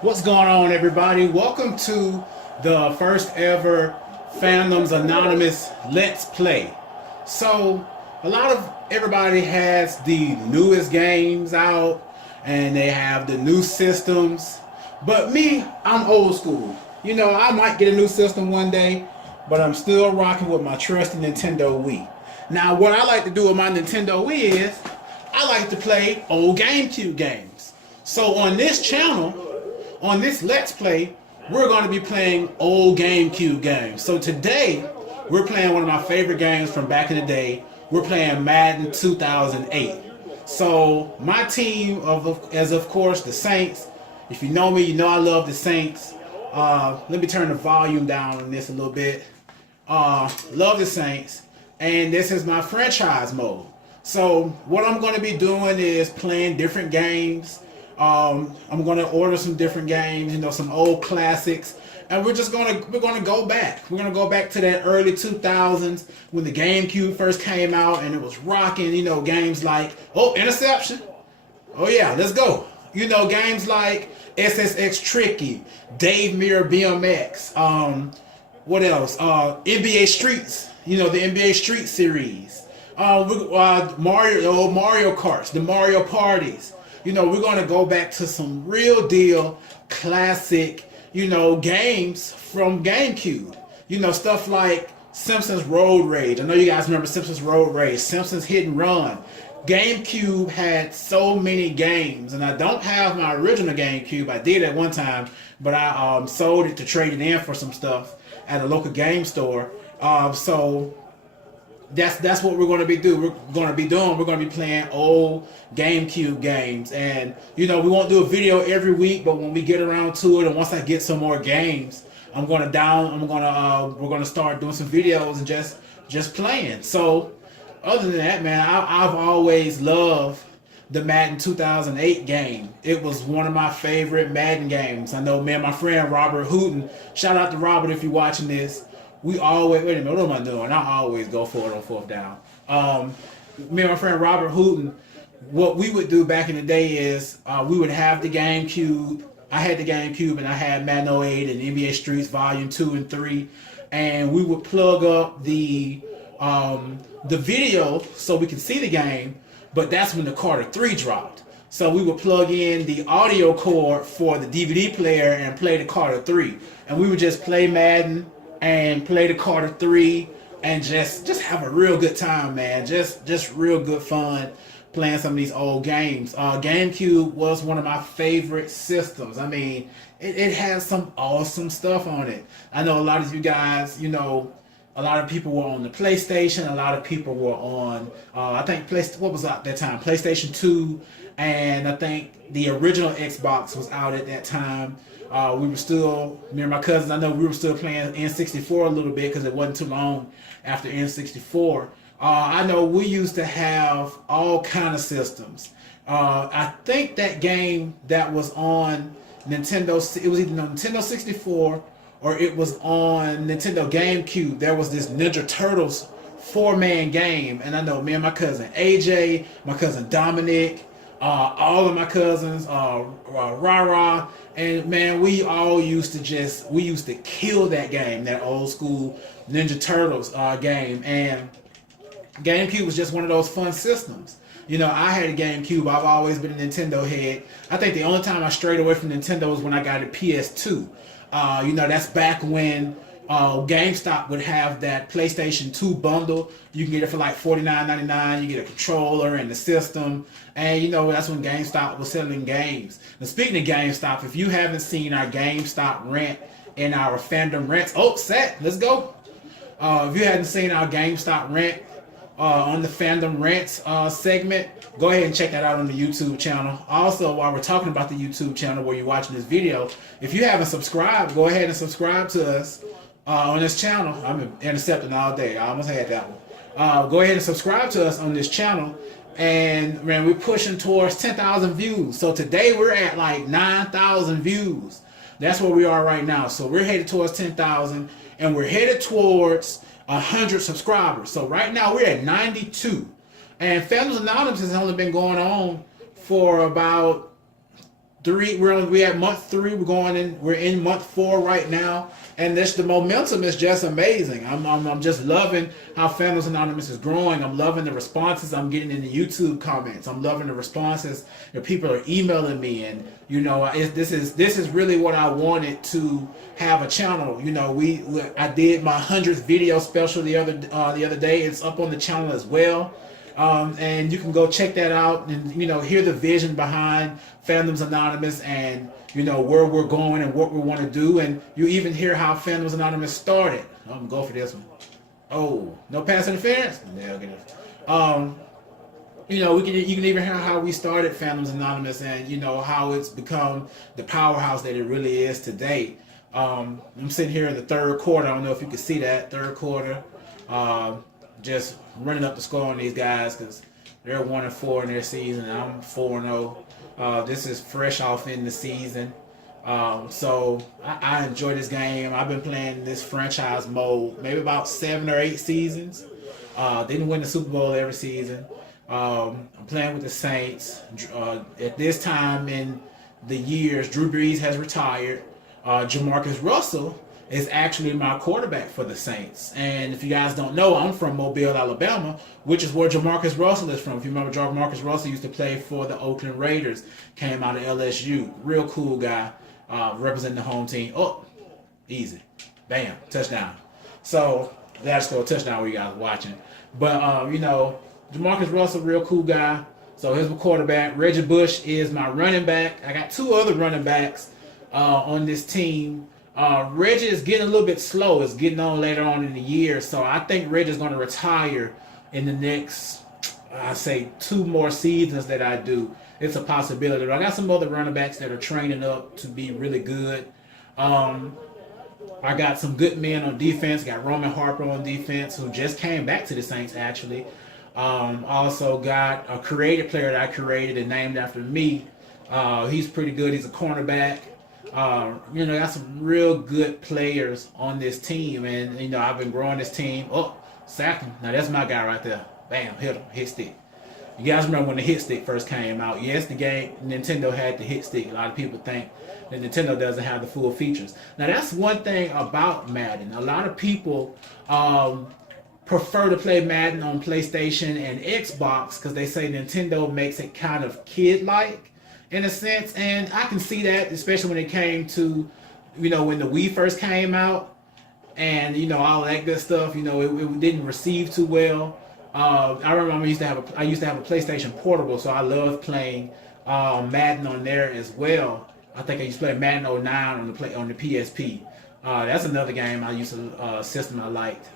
What's going on, everybody? Welcome to the first ever Fandoms Anonymous Let's Play. So, a lot of everybody has the newest games out and they have the new systems. But me, I'm old school. You know, I might get a new system one day, but I'm still rocking with my trusty Nintendo Wii. Now, what I like to do with my Nintendo Wii is I like to play old GameCube games. So, on this channel, on this Let's Play, we're going to be playing old GameCube games. So today, we're playing one of my favorite games from back in the day. We're playing Madden 2008. So my team is of course the Saints. If you know me, you know I love the Saints. Let me turn the volume down on this a little bit. Love the Saints. And this is my franchise mode. So what I'm going to be doing is playing different games. I'm gonna order some different games, you know, some old classics, and we're gonna go back. We're gonna go back to that early 2000s when the GameCube first came out and it was rocking. You know, games like Interception. Oh yeah, let's go. You know, games like SSX Tricky, Dave Mirror BMX. What else? NBA Streets. You know, the NBA Street series. Mario Karts, the Mario Parties. You know, we're going to go back to some real deal classic, you know, games from GameCube. You know, stuff like Simpsons Road Rage. I know you guys remember Simpsons Road Rage, Simpsons Hit and Run. GameCube had so many games, and I don't have my original GameCube. I did at one time, but I sold it to trade it in for some stuff at a local game store. So that's what we're going to be doing. We're going to be playing old GameCube games, and you know, we won't do a video every week, but when we get around to it, and once I get some more games, we're going to start doing some videos and just playing. So other than that, man, I've always loved the Madden 2008 game. It was one of my favorite Madden games. I know me and my friend Robert Hooten, shout out to Robert if you're watching this. We always, wait a minute, what am I doing? I always go for it on fourth down. Me and my friend Robert Hooten, what we would do back in the day is we would have the GameCube. I had the GameCube and I had Madden 08 and NBA Streets Volume 2 and 3. And we would plug up the video so we could see the game, but that's when the Carter 3 dropped. So we would plug in the audio cord for the DVD player and play the Carter 3. And we would just play Madden and play the Carter 3 and just have a real good time, man. Just real good fun playing some of these old games. GameCube was one of my favorite systems. I mean, it has some awesome stuff on it. I know a lot of you guys, you know, a lot of people were on the PlayStation. A lot of people were on, I think, what was out that time? PlayStation 2, and I think the original Xbox was out at that time. We were still, me and my cousins, I know we were still playing N64 a little bit because it wasn't too long after N64. I know we used to have all kind of systems. I think that game that was on Nintendo, it was either on Nintendo 64 or it was on Nintendo GameCube. There was this Ninja Turtles 4-man game, and I know me and my cousin AJ, my cousin Dominic, all of my cousins, Rara, and man, we used to kill that game, that old school Ninja Turtles game. And GameCube was just one of those fun systems. You know, I had a GameCube. I've always been a Nintendo head. I think the only time I strayed away from Nintendo was when I got a PS2. You know, that's back when GameStop would have that PlayStation 2 bundle. You can get it for like $49.99. You get a controller and the system. And you know, that's when GameStop was selling games. Now, speaking of GameStop, if you haven't seen our GameStop rant and our fandom rants, set, let's go. If you hadn't seen our GameStop rant on the fandom rants segment, go ahead and check that out on the YouTube channel. Also, while we're talking about the YouTube channel where you're watching this video, if you haven't subscribed, go ahead and subscribe to us on this channel. I'm intercepting all day. I almost had that one. Go ahead and subscribe to us on this channel. And man, we're pushing towards 10,000 views. So today we're at like 9,000 views. That's where we are right now. So we're headed towards 10,000, and we're headed towards 100 subscribers. So right now we're at 92. And Fandoms Anonymous has only been going on for about 3. We're at month 3. We're in month 4 right now, and the momentum is just amazing. I'm just loving how Fandoms Anonymous is growing. I'm loving the responses I'm getting in the YouTube comments. I'm loving the responses that people are emailing me, and this is really what I wanted to have a channel. I did my 100th video special the other day. It's up on the channel as well. And you can go check that out and hear the vision behind Fandoms Anonymous and where we're going and what we want to do, and you even hear how Fandoms Anonymous started. I'm gonna go for this one. Oh, no pass interference? Negative. You can even hear how we started Fandoms Anonymous and how it's become the powerhouse that it really is today. I'm sitting here in the third quarter. I don't know if you can see that third quarter. Just running up the score on these guys because they're 1-4 in their season and I'm 4-0. This is fresh off in the season. So I enjoy this game. I've been playing this franchise mode maybe about 7 or 8 seasons. Didn't win the Super Bowl every season. I'm playing with the Saints. At this time in the years, Drew Brees has retired. Jamarcus Russell is actually my quarterback for the Saints. And if you guys don't know, I'm from Mobile, Alabama, which is where Jamarcus Russell is from. If you remember, Jamarcus Russell used to play for the Oakland Raiders, came out of LSU. Real cool guy, representing the home team. Oh, easy. Bam, touchdown. So that's a touchdown where you guys are watching. But, Jamarcus Russell, real cool guy. So here's my quarterback. Reggie Bush is my running back. I got 2 other running backs on this team. Reggie is getting a little bit slow. It's getting on later on in the year. So I think Reggie is going to retire in the next, I say, 2 more seasons that I do. It's a possibility. But I got some other running backs that are training up to be really good. I got some good men on defense. Got Roman Harper on defense, who just came back to the Saints, actually. Also got a creative player that I created and named after me. He's pretty good. He's a cornerback. Got some real good players on this team, and I've been growing this team. Oh, sack him. Now that's my guy right there. Bam, hit him, hit stick. You guys remember when the hit stick first came out? Yes, the game Nintendo had the hit stick. A lot of people think that Nintendo doesn't have the full features. Now that's one thing about Madden. A lot of people prefer to play Madden on PlayStation and Xbox because they say Nintendo makes it kind of kid-like in a sense, and I can see that, especially when it came to, when the Wii first came out, and all that good stuff. It didn't receive too well. I remember I used to have a PlayStation Portable, so I loved playing Madden on there as well. I think I used to play Madden 09 on the PSP. That's another game I used to system I liked.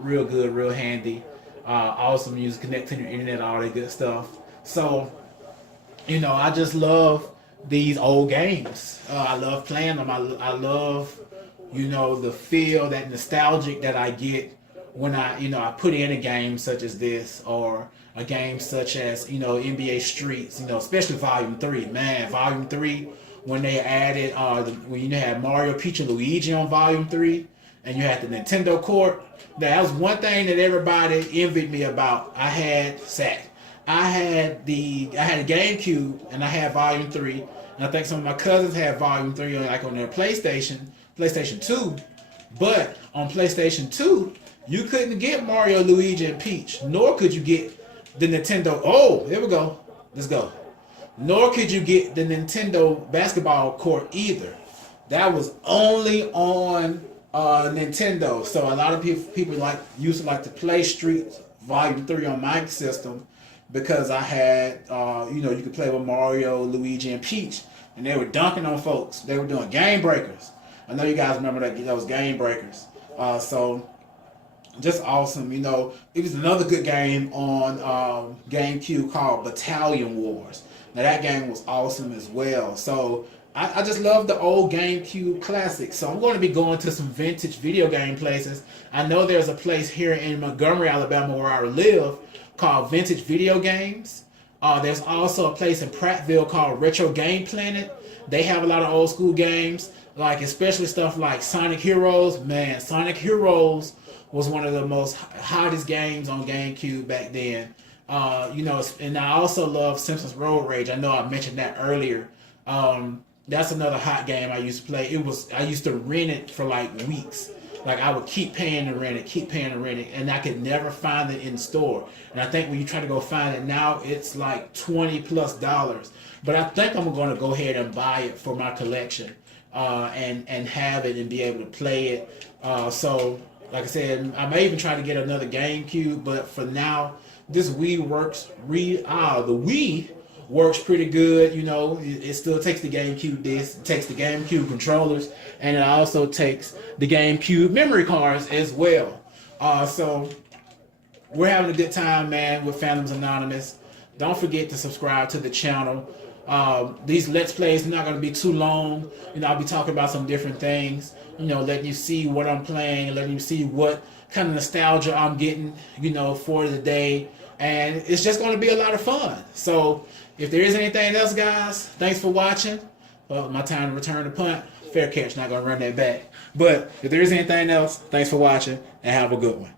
Real good, real handy, awesome. You just connect to your internet, all that good stuff. So. I just love these old games. I love playing them. I love, the feel, that nostalgic that I get when I put in a game such as this, or a game such as, NBA Streets, especially Volume 3. Man, Volume 3, when they added, when you had Mario, Peach, and Luigi on Volume 3, and you had the Nintendo Court, that was one thing that everybody envied me about. I had the GameCube, and I had Volume 3, and I think some of my cousins had Volume 3 on their PlayStation 2. But on PlayStation 2, you couldn't get Mario, Luigi, and Peach, nor could you get the Nintendo. Oh, there we go. Let's go. Nor could you get the Nintendo basketball court either. That was only on Nintendo. So a lot of people used to like to play Street Volume 3 on my system, because I had, you could play with Mario, Luigi, and Peach, and they were dunking on folks. They were doing game breakers. I know you guys remember those game breakers. So just awesome. It was another good game on GameCube called Battalion Wars. Now that game was awesome as well. So I just love the old GameCube Classics. So I'm going to be going to some vintage video game places. I know there's a place here in Montgomery, Alabama, where I live, called Vintage Video Games. There's also a place in Prattville called Retro Game Planet. They have a lot of old school games, like especially stuff like Sonic Heroes. Man, Sonic Heroes was one of the most hottest games on GameCube back then. And I also love Simpsons Road Rage. I know I mentioned that earlier. That's another hot game I used to play. I used to rent it for like weeks. Like I would keep paying to rent it, and I could never find it in store. And I think when you try to go find it now, it's like $20+. But I think I'm going to go ahead and buy it for my collection, and have it and be able to play it. So like I said, I may even try to get another GameCube, but for now, this Wii works. The Wii works pretty good. You know, it still takes the GameCube disc, it takes the GameCube controllers, and it also takes the GameCube memory cards as well. So we're having a good time, man, with Phantoms Anonymous. Don't forget to subscribe to the channel. These Let's Plays are not going to be too long. You know, I'll be talking about some different things. You know, letting you see what I'm playing, letting you see what kind of nostalgia I'm getting, you know, for the day. And it's just going to be a lot of fun. So if there is anything else, guys, thanks for watching. Well, my time to return the punt. Fair catch, not going to run that back. But if there is anything else, thanks for watching, and have a good one.